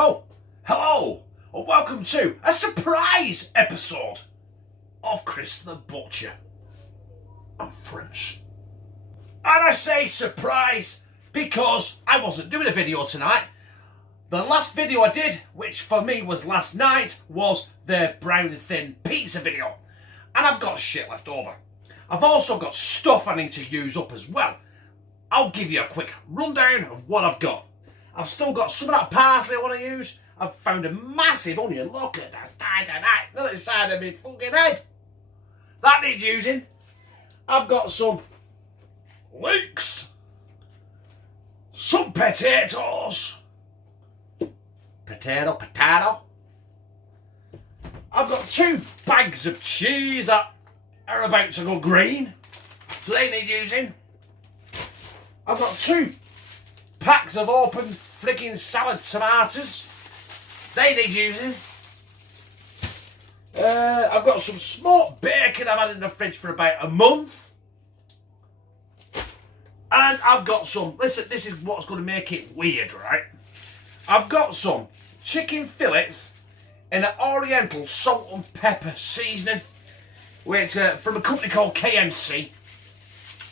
Oh, hello, and welcome to a surprise episode of Chris the Butcher and Friends. And I say surprise because I wasn't doing a video tonight. The last video I did, which for me was last night, was the brown thin pizza video. And I've got shit left over. I've also got stuff I need to use up as well. I'll give you a quick rundown of what I've got. I've still got some of that parsley I want to use. I've found a massive onion. Look at that. Look at the side of my fucking head. That needs using. I've got some leeks. Some potatoes. Potato. I've got 2 bags of cheese that are about to go green. So they need using. I've got 2 packs of open frigging salad tomatoes. They need using. I've got some smoked bacon I've had in the fridge for about a month. And I've got some, listen, this is what's going to make it weird, right? I've got some chicken fillets in an Oriental salt and pepper seasoning, which from a company called KMC.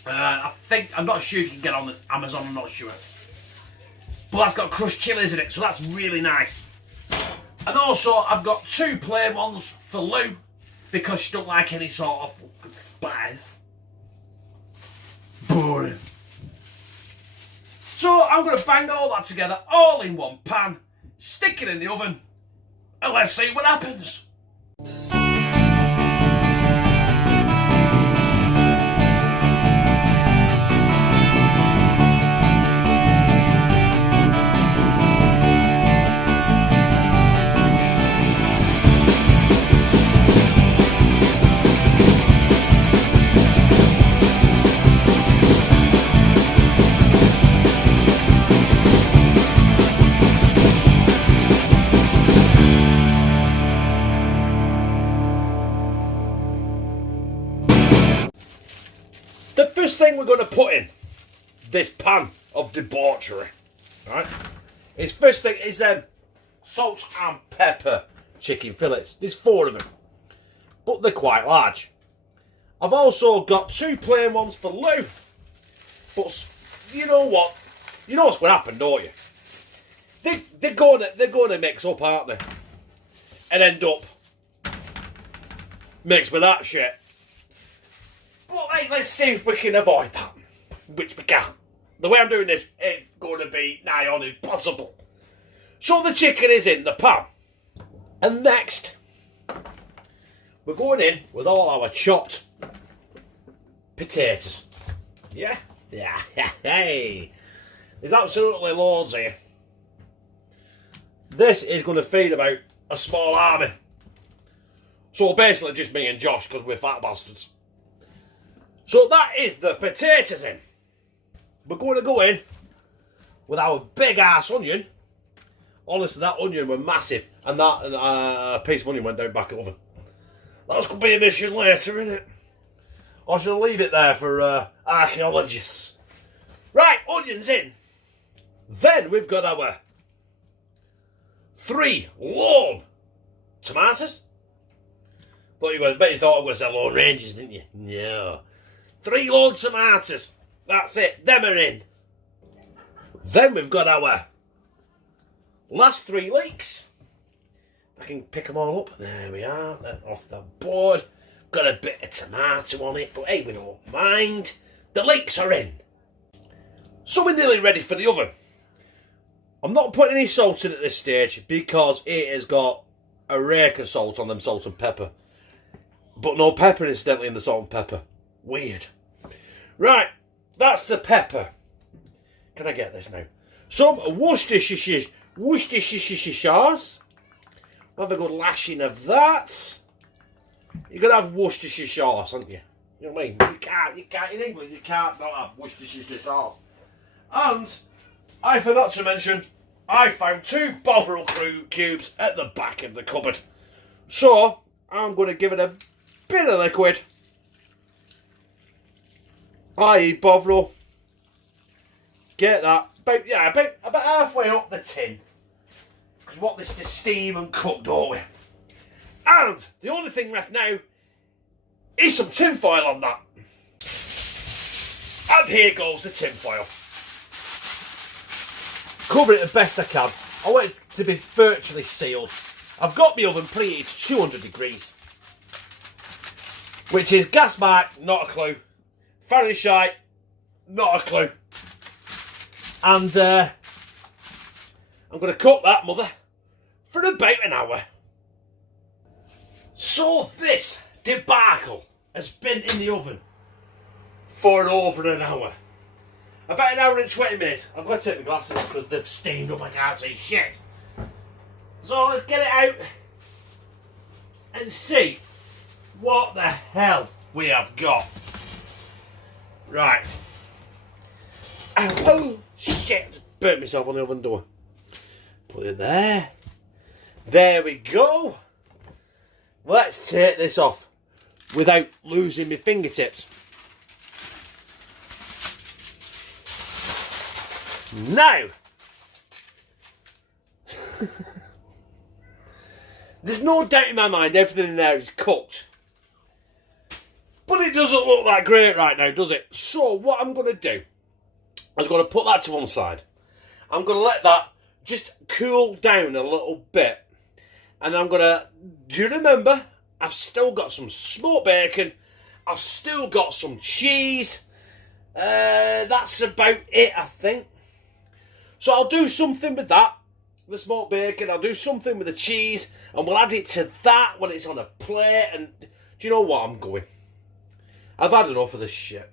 I'm not sure if you can get on Amazon, I'm not sure. But that's got crushed chilies in it, so that's really nice. And also, I've got 2 plain ones for Lou, because she don't like any sort of spice. Boring. So I'm going to bang all that together, all in one pan, stick it in the oven, and let's see what happens. The first thing we're going to put in this pan of debauchery, right, is first thing is them salt and pepper chicken fillets. There's 4 of them, but they're quite large. I've also got 2 plain ones for Lou, but you know what? You know what's going to happen, don't you? They're going to mix up, aren't they? And end up mixed with that shit. Well, let's see if we can avoid that, which we can't. The way I'm doing this is going to be nigh on impossible. So the chicken is in the pan. And next, we're going in with all our chopped potatoes. Yeah? Yeah, hey. There's absolutely loads here. This is going to feed about a small army. So basically just me and Josh, because we're fat bastards. So that is the potatoes in. We're going to go in with our big ass onion. Honestly, that onion was massive, and that piece of onion went down back oven. That's going to be a mission later, innit? I shall leave it there for archaeologists. Right, onions in. Then we've got our 3 long tomatoes. Bet you thought I was going to say Lone Rangers, didn't you? No. 3 long tomatoes. That's it. Them are in. Then we've got our last 3 leeks. I can pick them all up. There we are. They're off the board. Got a bit of tomato on it, but hey, we don't mind. The leeks are in. So we're nearly ready for the oven. I'm not putting any salt in at this stage because it has got a rake of salt on them, salt and pepper. But no pepper, incidentally, in the salt and pepper. Weird. Right, that's the pepper. Can I get this now? Some Worcestershire sauce. Have a good lashing of that. You're going to have Worcestershire sauce, aren't you? You know what I mean? You can't, in England, you can't not have Worcestershire sauce. And I forgot to mention, I found 2 Bovril cubes at the back of the cupboard. So, I'm going to give it a bit of liquid. I.e. Bovril. Get that. About halfway up the tin. because we want this to steam and cook, don't we? And the only thing left now is some tin foil on that. And here goes the tin foil. Cover it the best I can. I want it to be virtually sealed. I've got my oven preheated to 200 degrees. Which is gas mark, not a clue. Fahrenheit, not a clue. And I'm going to cook that mother for about an hour. So this debacle has been in the oven for over an hour. About an hour and 20 minutes. I'm going to take my glasses because they've steamed up, I can't see shit. So let's get it out and see what the hell we have got. Right. Oh shit, just burnt myself on the oven door. Put it there. There we go. Let's take this off without losing my fingertips. Now, there's no doubt in my mind everything in there is cooked. But it doesn't look that great right now, does it? So what I'm going to do, I'm going to put that to one side. I'm going to let that just cool down a little bit. And I'm going to, do you remember, I've still got some smoked bacon. I've still got some cheese. That's about it, I think. So I'll do something with that, the smoked bacon. I'll do something with the cheese. And we'll add it to that when it's on a plate. And do you know what? I'm going. I've had enough of this shit.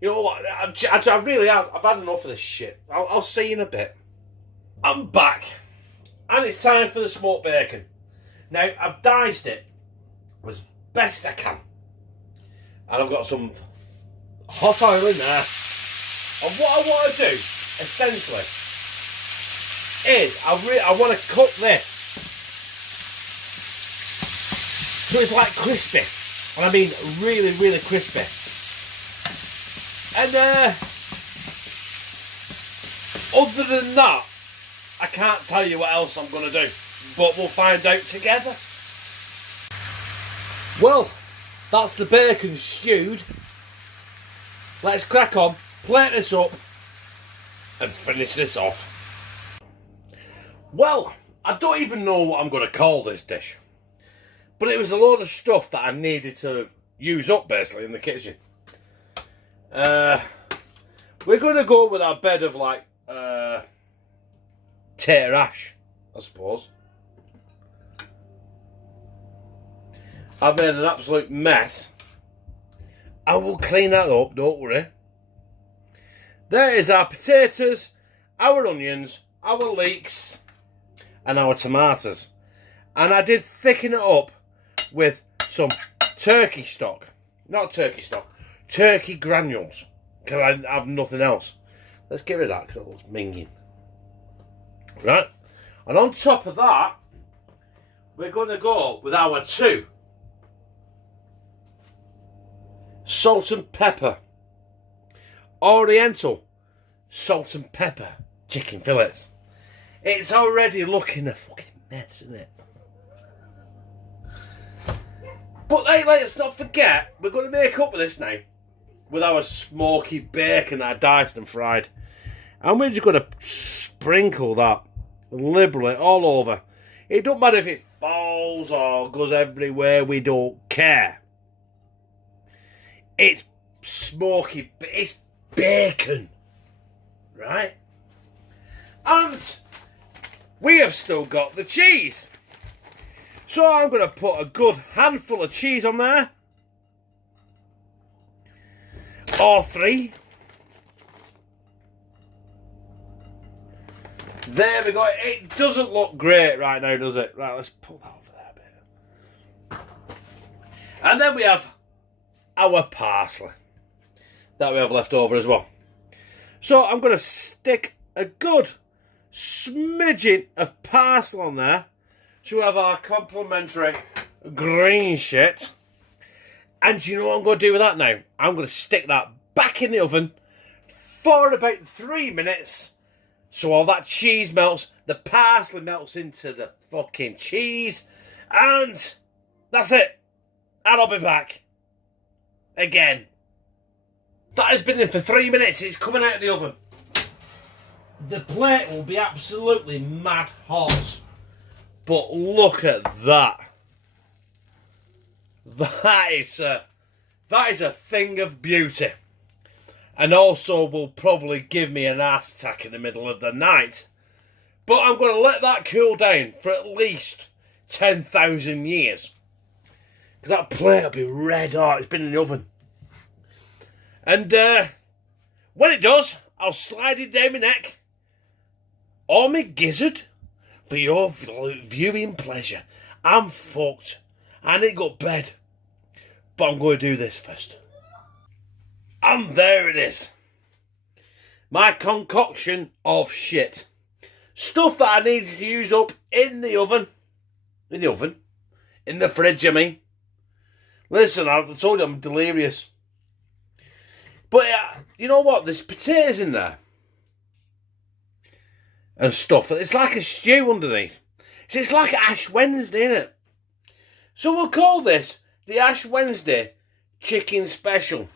You know what? I really have. I've had enough of this shit. I'll see you in a bit. I'm back. And it's time for the smoked bacon. Now, I've diced it as best I can. And I've got some hot oil in there. And what I want to do, essentially, is I want to cook this so it's like crispy. And I mean really, really crispy. And other than that, I can't tell you what else I'm going to do, but we'll find out together. Well, that's the bacon stewed. Let's crack on, plate this up, and finish this off. Well, I don't even know what I'm going to call this dish, but it was a load of stuff that I needed to use up, basically, in the kitchen. We're going to go with our bed of, like, tater ash, I suppose. I've made an absolute mess. I will clean that up, don't worry. There is our potatoes, our onions, our leeks, and our tomatoes. And I did thicken it up with some turkey stock. Not turkey stock, turkey granules. Because I have nothing else. Let's get rid of that because it looks minging. Right? And on top of that, we're going to go with our 2 salt and pepper Oriental salt and pepper chicken fillets. It's already looking a fucking mess, isn't it? But hey, let's not forget, we're going to make up with this now with our smoky bacon that I diced and fried. And we're just going to sprinkle that liberally all over. It don't matter if it falls or goes everywhere, we don't care. It's smoky, it's bacon, right? And we have still got the cheese. So I'm going to put a good handful of cheese on there. Or 3. There we go. It doesn't look great right now, does it? Right, let's pull that over there a bit. And then we have our parsley that we have left over as well. So I'm going to stick a good smidgen of parsley on there to have our complimentary green shit. And you know what I'm going to do with that now? I'm going to stick that back in the oven for about 3 minutes So all that cheese melts, the parsley melts into the fucking cheese, and that's it. And I'll be back. Again. That has been in for 3 minutes. It's coming out of the oven. The plate will be absolutely mad hot. But look at that. That is a thing of beauty. And also will probably give me an heart attack in the middle of the night. But I'm going to let that cool down for at least 10,000 years. Because that plate will be red hot. It's been in the oven. And when it does, I'll slide it down my neck or my gizzard for your viewing pleasure. I'm fucked. I need to go to bed. But I'm going to do this first. And there it is. My concoction of shit. Stuff that I needed to use up in the oven. In the fridge, I mean. Listen, I told you I'm delirious. But you know what? There's potatoes in there. And stuff. It's like a stew underneath. It's like Ash Wednesday, isn't it? So we'll call this the Ash Wednesday Chicken Special.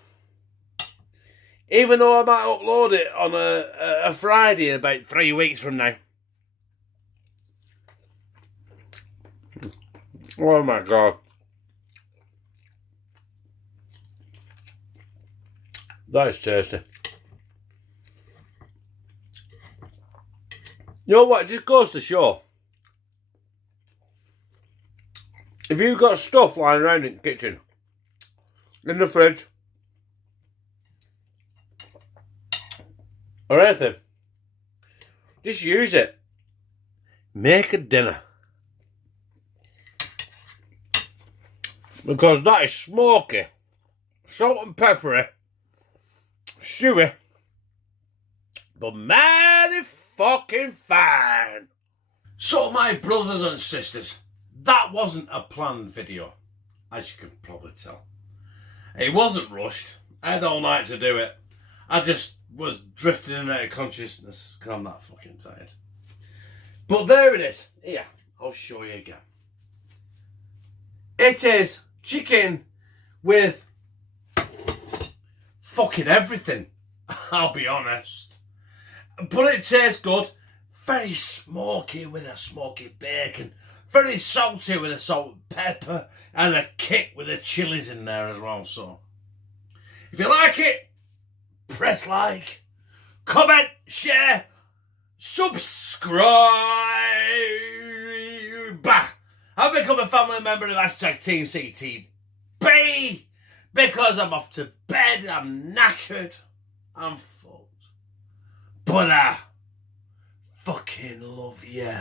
Even though I might upload it on a Friday in about 3 weeks from now. Oh my God. That is tasty. You know what? It just goes to show. If you've got stuff lying around in the kitchen, in the fridge, or anything, just use it. Make a dinner. Because that is smoky, salt and peppery, chewy, but mighty fucking fine. So my brothers and sisters, that wasn't a planned video, as you can probably tell. It wasn't rushed. I had all night to do it. I just was drifting in and out of consciousness because I'm that fucking tired. But there it is. Here, I'll show you again. It is chicken with fucking everything, I'll be honest. But it tastes good. Very smoky with a smoky bacon. Very salty with a salt and pepper. And a kick with the chilies in there as well. So, if you like it, press like, comment, share, subscribe, and become a family member of hashtag Team CTB. Because I'm off to bed, I'm knackered, I'm fucked. But I fucking love you.